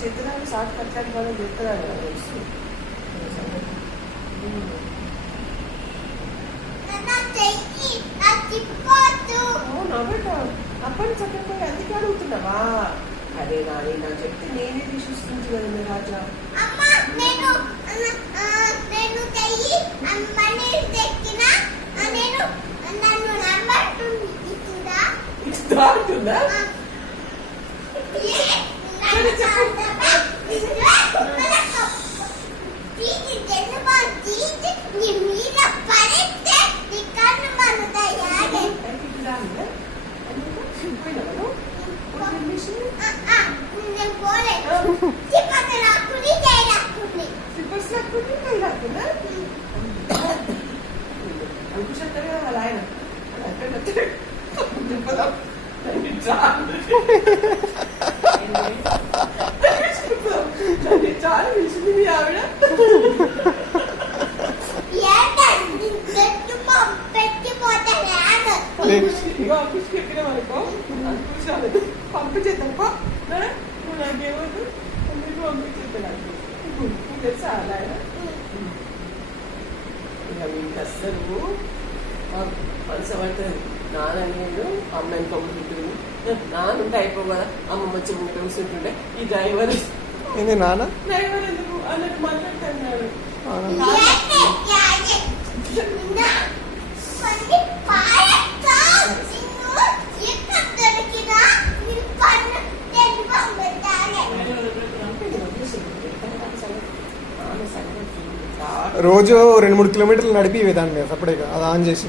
చేతురాలు సాట్ కట్లాంటి వాళ్ళు చెప్తున్నారు కదా తెలుసు. అప్పటి చక్కగా అందుకే అడుగుతున్నావా? అదే నాని నా చెప్తే నేనే తీసిస్తుంది కదా మీ రాజా. ఇస్తుందా? వాళ్ళ ఆయన చాలా విషయం ఆవిడ ఆఫీస్కి ఎక్కిన వరకు కూర్చోాలి పంపించేద్దాం. నువ్వు నాకేమవుతు మీకు పంపించేద్దా నాకు తెలుసా అలా ఆయన ఇక మీకు అస్సలు మనసు పడుతుంది. నాన్ననేడు అమ్మాయిని పంపుతుంటుంది. నాన్నుంటే అయిపో కదా అమ్మమ్మ వచ్చి ముందు కూర్చుంటుండే ఈ డ్రైవర్ డ్రైవర్ ఎందుకు అన్నట్టు మాట్లాడుతున్నాడు. రోజు 2-3 కిలోమీటర్లు నడిపి దాన్ని అప్పుడే అది ఆన్ చేసి